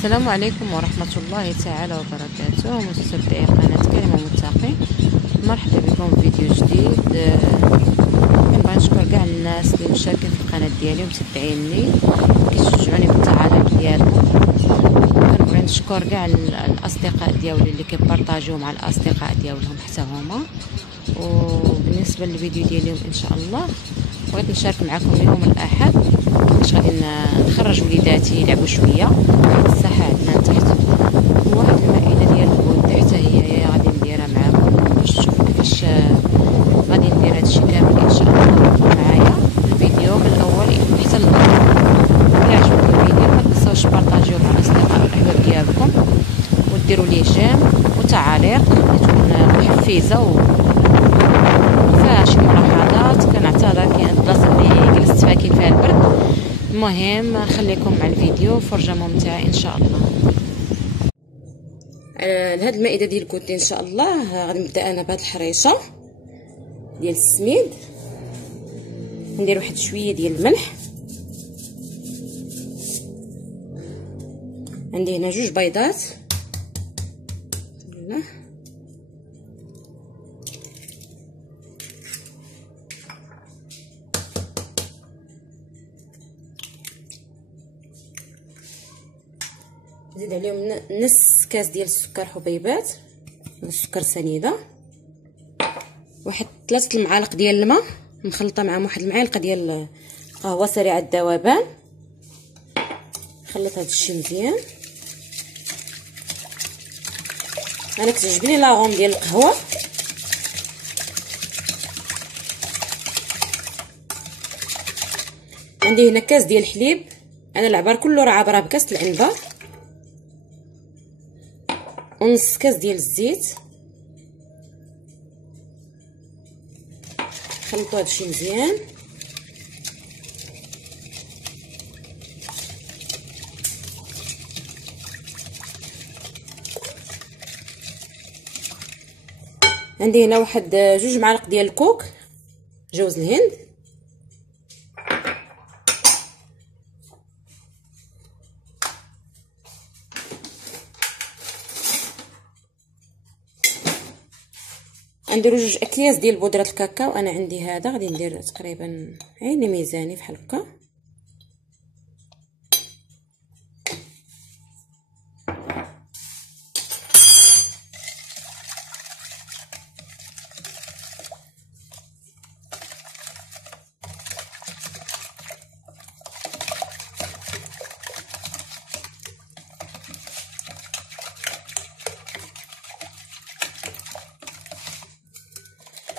السلام عليكم ورحمة الله تعالى وبركاته. متتبعي قناة كلمة متقي، مرحبا بكم في فيديو جديد. كنبغي نشكر كاع الناس اللي مشاركين في القناة ديالي ومتبعيني كيشجعوني بالتعاليق ديالهم. كنبغي نشكر كاع الاصدقاء ديالي اللي كيبارطاجيو مع الاصدقاء ديالهم حتى هما. وبالنسبه للفيديو ديال اليوم ان شاء الله بغيت نشارك معكم اليوم الاحد، باش غادي نخرج وليداتي يلعبوا شويه في الساحه عندنا تحت، وواحد المائده ديال البول حتى هي غادي نديرها معكم باش تشوفوا كيفاش غادي ندير هادشي كامل ان شاء الله. معايا الفيديو من الاول حتى للاخر. الا عجبكم الفيديو ما تنساوش بارطاجيوه مع الاصدقاء والاحباب ديالكم، وديروا ليه جيم وتعاليق تكون محفزه فيها شي ملاحظات. كنعتذر كاين البلاصه اللي جلست فيها كاين فيها البرد. المهم خليكم مع الفيديو، فرجه ممتعه ان شاء الله. لهاد المائده ديال الكوتي ان شاء الله غادي نبدا انا بهاد الحريشه ديال السميد. ندير واحد شويه ديال الملح. عندي هنا 2 بيضات. لا نزيد عليهم نص كاس ديال السكر حبيبات، السكر سنيده، واحد 3 المعالق ديال الماء مخلطه معهم واحد المعلقه ديال قهوه سريعه الذوبان. خلط هذا الشيء مزيان. انا كتعجبني لاغوم ديال القهوه. عندي هنا كاس ديال الحليب، انا العبار كله راه عابره بكاس العنبه، ونص كاس ديال الزيت. خلطوا هذا الشيء مزيان. عندي هنا واحد 2 معالق ديال الكوك جوز الهند. نديرو 2 اكياس ديال بودره الكاكاو. انا عندي هذا غادي ندير تقريبا عيني ميزاني بحال هكا.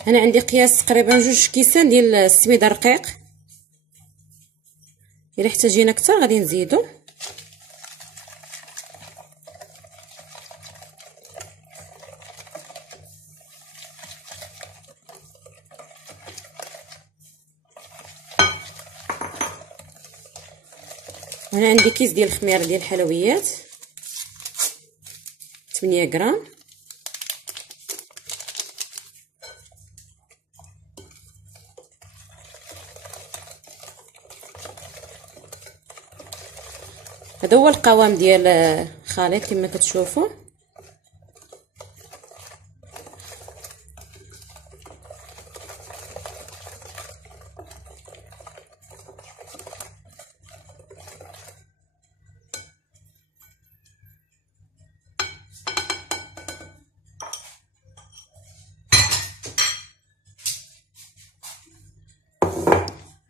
انا عندي قياس تقريبا 2 كيسان ديال السميده الرقيق. الا احتاجينا اكثر غادي نزيدو. هنا عندي كيس ديال الخميره ديال الحلويات 8 غرام. هذا هو القوام ديال الخليط كما كتشوفوا.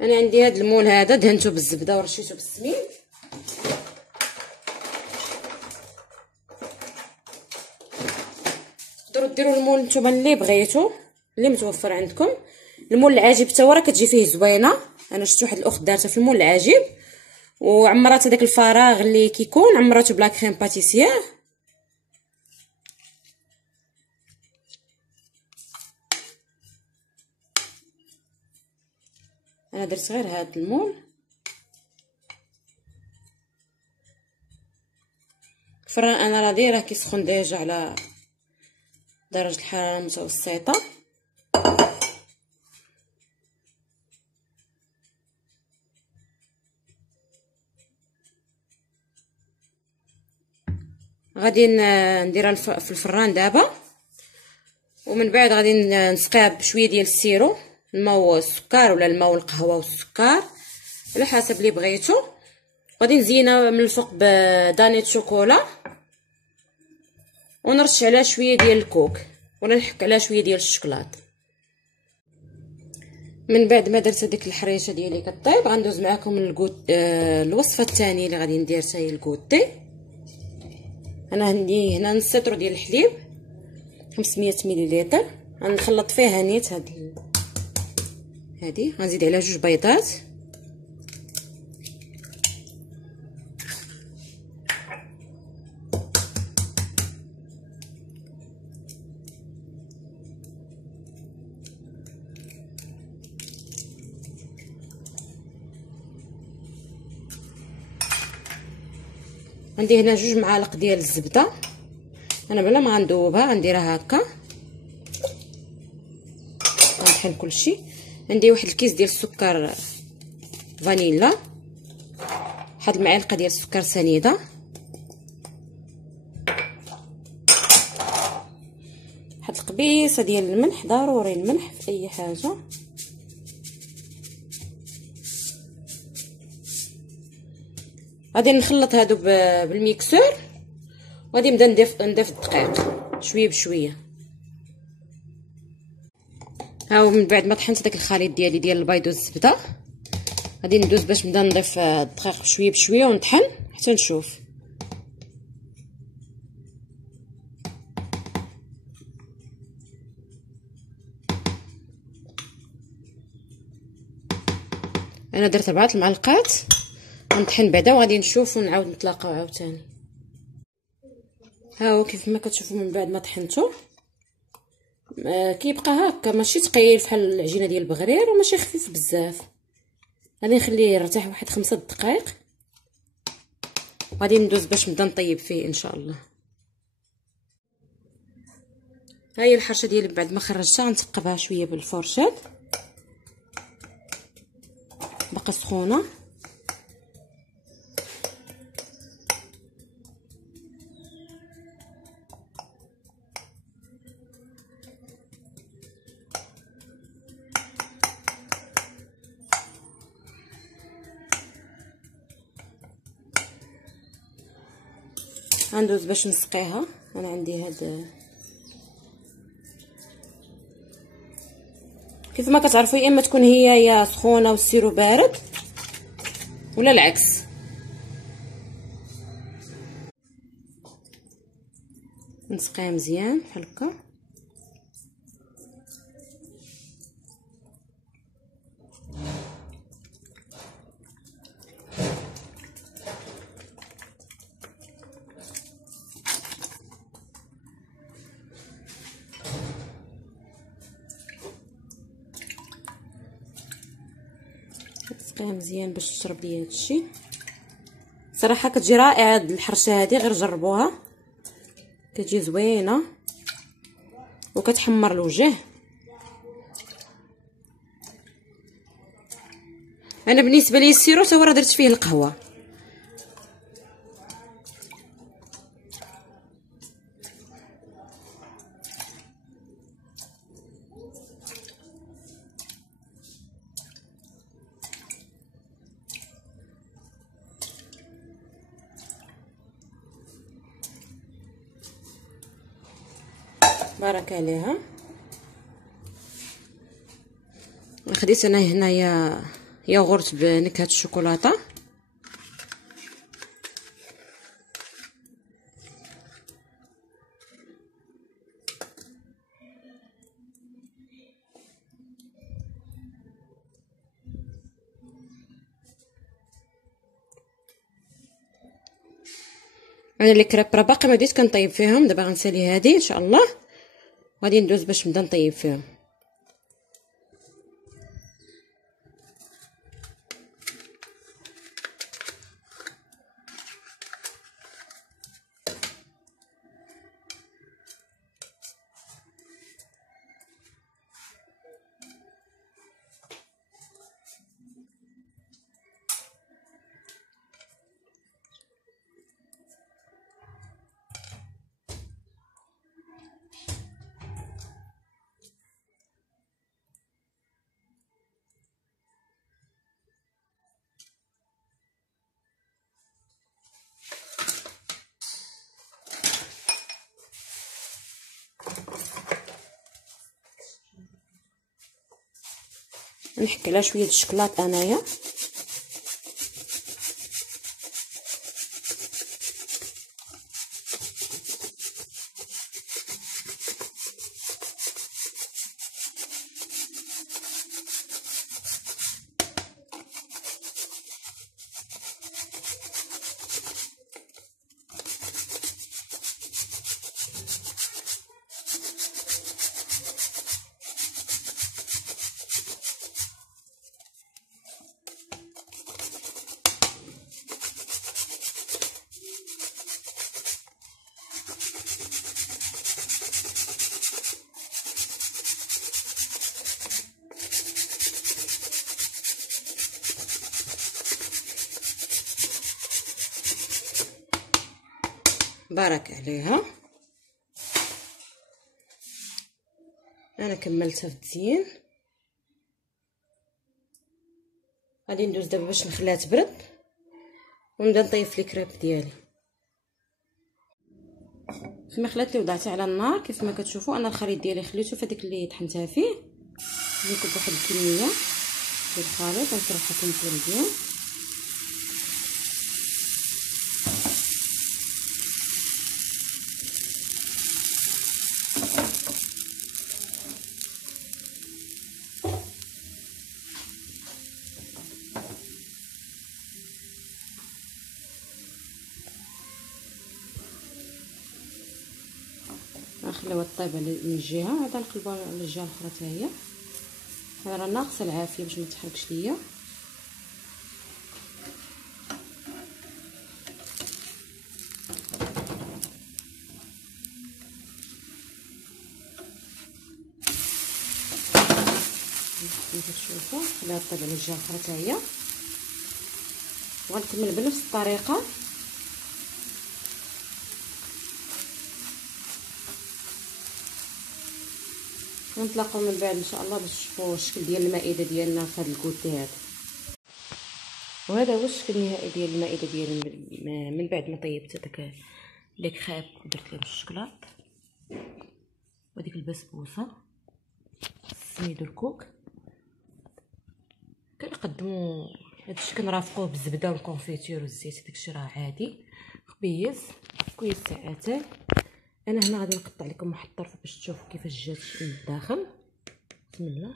انا عندي هذا المول هذا دهنته بالزبده ورشيته بالسمين. تقدروا ديروا المول نتوما اللي بغيتو، اللي متوفر عندكم. المول العجيب حتى هو راه كتجي فيه زوينه. انا شفت واحد الاخت دارتها في المول العجيب وعمرات هذاك الفراغ اللي كيكون عمرته بلا كريم باتيسيير. انا درت غير هذا المول. الفران انا راه دايره كيسخن ديجا على درجه الحراره المتوسطه. غادي نديرها في الفران دابا، ومن بعد غادي نسقيها بشويه ديال السيرو، الماء والسكر ولا الماء والقهوه والسكر على حسب اللي بغيتو. غادي نزينها من الفوق بدانيت شوكولا، ونرش عليها شويه ديال الكوك ولا نحك عليها شويه ديال الشوكولات. من بعد ما درت هذيك الحريشه ديالي كطيب، غندوز معكم الوصفه الثانيه اللي غادي ندير حتى هي الكوتي. انا عندي هنا نص لتر ديال الحليب 500 مليلتر، غنخلط فيها نيت هذه غنزيد عليها 2 بيضات، عندي هنا 2 معالق ديال الزبده، انا بلا ما غندوبها غنديرها هكا، غنطحن كلشي. عندي واحد الكيس ديال السكر فانيلا، واحد المعلقه ديال السكر سنيده، واحد القبيصه ديال الملح، ضروري الملح في اي حاجه، غادي نخلط هادو بالميكسور، وغادي نبدا نضيف الدقيق شويه بشويه. ها من بعد ما طحنت داك الخليط ديالي ديال البيض والزبده، غادي ندوز باش نبدا نضيف الدقيق بشويه بشويه ونطحن حتى نشوف. انا درت 4 المعلقات، غنطحن بعدا وغادي نشوف ونعاود نتلاقاو عاوتاني. ها هو كيف ما كتشوفوا من بعد ما طحنته كيبقى هكا، ماشي ثقيل بحال العجينه ديال البغرير وماشي خفيف بزاف. غادي نخليه يرتاح واحد 5 دقائق، وغادي ندوز باش نبدا نطيب فيه ان شاء الله. ها هي الحرشه ديالي بعد ما خرجتها، غنثقبها شويه بالفرشاد، باقا سخونه. غندوز باش نسقيها. انا عندي هاد كيف ما كتعرفوا، يا اما تكون هي سخونه والسيرو بارد ولا العكس. نسقيها مزيان بحال هكا. نسقيها مزيان باش تشرب ليا هادشي. صراحه كتجي رائعه هاد الحرشه هادي، غير جربوها، كتجي زوينه وكتحمر الوجه. انا بالنسبه لي السيرو تا هو راه درت فيه القهوه. بارك عليها. خديت انا هنايا ياغورت بنكهه الشوكولاته، انا اللي كريب راه باقي ما بديت كنطيب فيهم، دابا غنسالي هذه ان شاء الله، وغادي ندوز باش نبدا نطيب فيهم. نحك على شويه الشكلاط انايا. بارك عليها. انا كملتها في التزيين. غادي ندوز دابا باش نخليها تبرد ونبدا نطيب لي كريب ديالي. في المخلات اللي وضعتها على النار كيف ما كتشوفوا انا الخليط ديالي خليته في هذيك اللي طحنتها فيه. نكب واحد الكميه ديال الخليط ونشرحها لكم مزيان. نخليوها طيب من جهه عاد نقلبوها على الجهه الاخرى حتى هي. راه ناقصه العافيه باش ما تحرقش ليا. كما كتشوفوا خليها طيب على الجهه الاخرى حتى هي. وغنكمل بنفس الطريقه. ونتلاقاو من بعد ان شاء الله باش تشوفوا الشكل ديال المائده ديالنا في هذا الكوتي هذا. وهذا هو الشكل النهائي ديال المائده ديالي من بعد ما طيبت هذاك لي كريب ودرت لهم الشكلاط وديك البسبوسه سميدو الكوك. كنقدموا هادشي كنرافقوه بالزبده والكونفيتير والزيت. داكشي راه عادي خبيز كويس ساعتين. انا هنا غادي نقطع لكم واحد الطرف باش تشوفوا كيفاش جات من الداخل. بسم الله.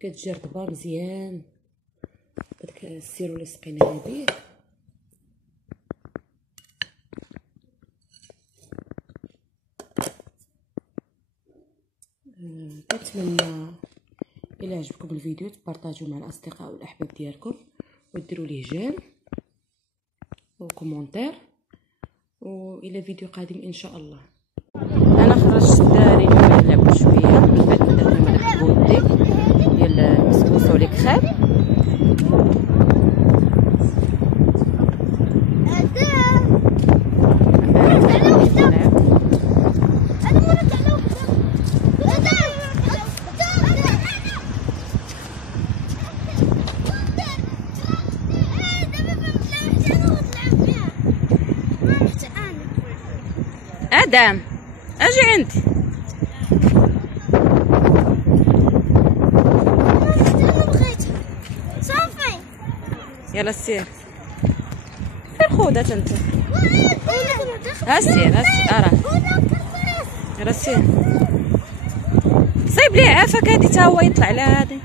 كتجي رطبه مزيان بداك السيرو اللي سقيناها به. كنتمنى الى عجبكم الفيديو تبارطاجيو مع الاصدقاء والاحباب ديالكم وديروا ليه جيم وكومونتير. والى فيديو قادم ان شاء الله. انا خرجت الدراري يلعبوا شويه من بعد درت لهم هذاك البودي ديال البسبوسه ولي كريب. ادم اجي عندي. صافي يلا سير خذها انت. ها سير اراه يلا سير. صيب ليه عافاك هادي تا هو يطلع على هادي.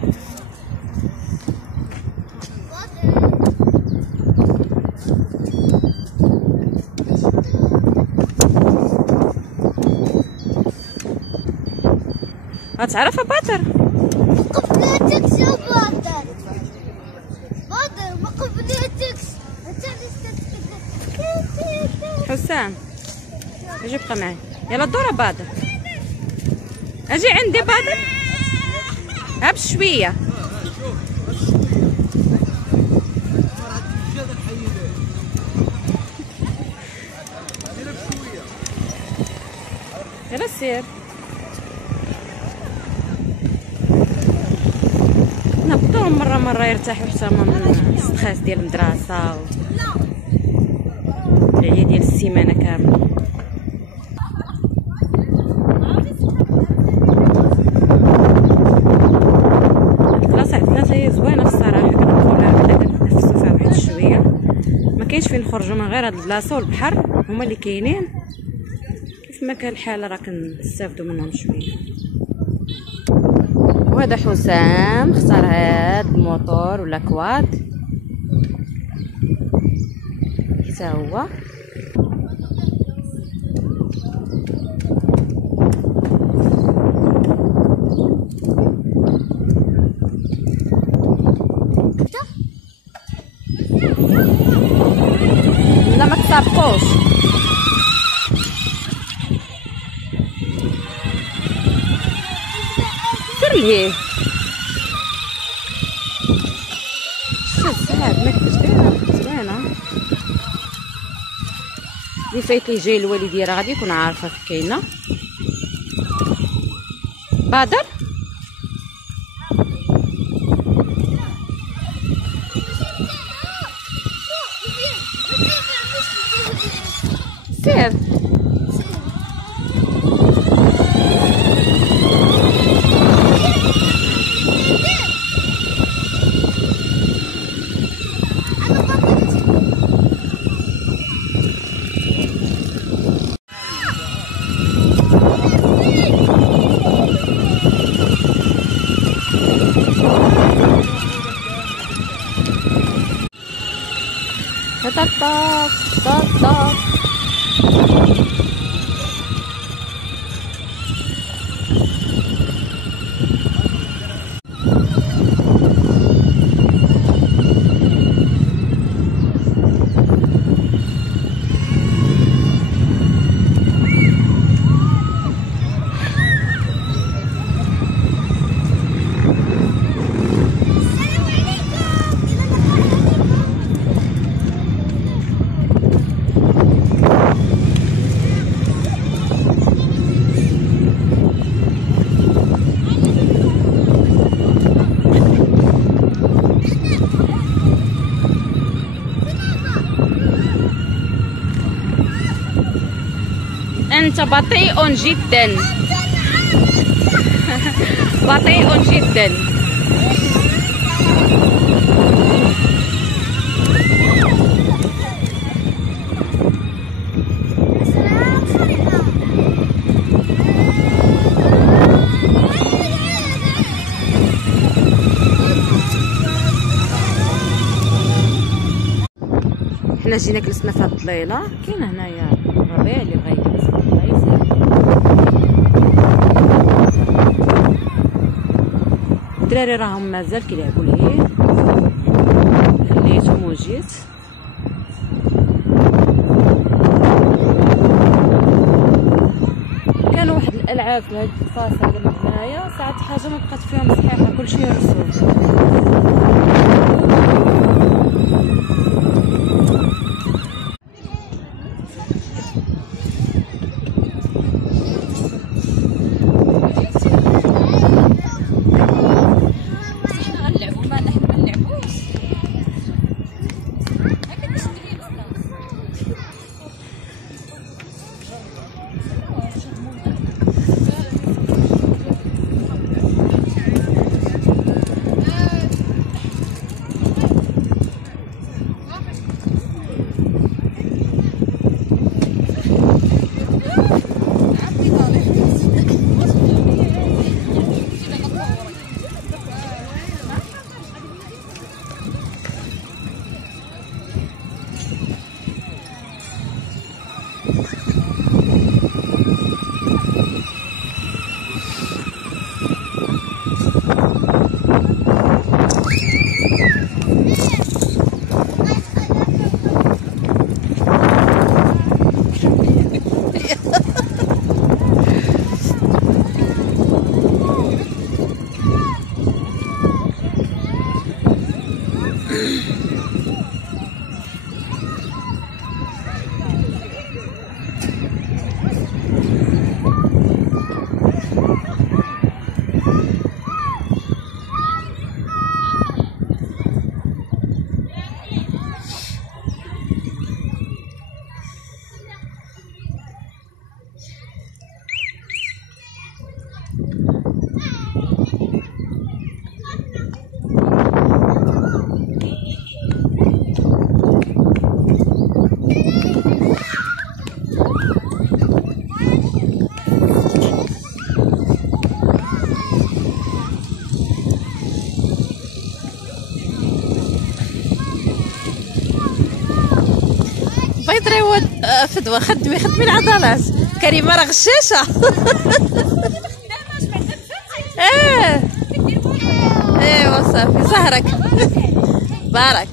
غتعرف باتر قبلتك يا باتر ما قبلتكش. حسام اجي بقى معايا. يلا دورة بادر اجي عندي بادر. ها بشويه. يلا سير. خصهم مرة يرتاحوا حتى من الستريس ديال المدرسة العيا ديال السيمانة كاملة. الكلاس عندنا هي زوينة الصراحة، كندخلوا لها بلا كنتنفسوا فيها واحد شوية، ما كاينش فين نخرجوا من غير هاد البلاصة والبحر هما اللي كاينين. كيف ما كان الحال راه كنستافدوا منهم شوية. وهذا حسام اختار هاد الموتور ولا كواد حتى هو. لا ما تسابقوش. ليه شوف هاد مكتش زوينه اللي فايت لي جاي الوالديه راه غادي يكون عارفه في كاينه. بدر سير طاق طاق طاق. أنت بطيء جدا بطيء جدا. حنا جينا جلسنا في هاد الضليله، كاين هنايا الربيع اللي بغا يجلس في البلايص. الدراري راهم مازال كيلعبوا ليه، خليتهم وجيت. كانوا واحد الالعاب في هاد الفاصل اللي هنايا، ساعات حاجه ما بقات فيهم صحيحه، كلشي يرسو. يطريود فدوى خدمي العضلات. كريمه راه غشاشه. ايوا صافي زهرك بارك.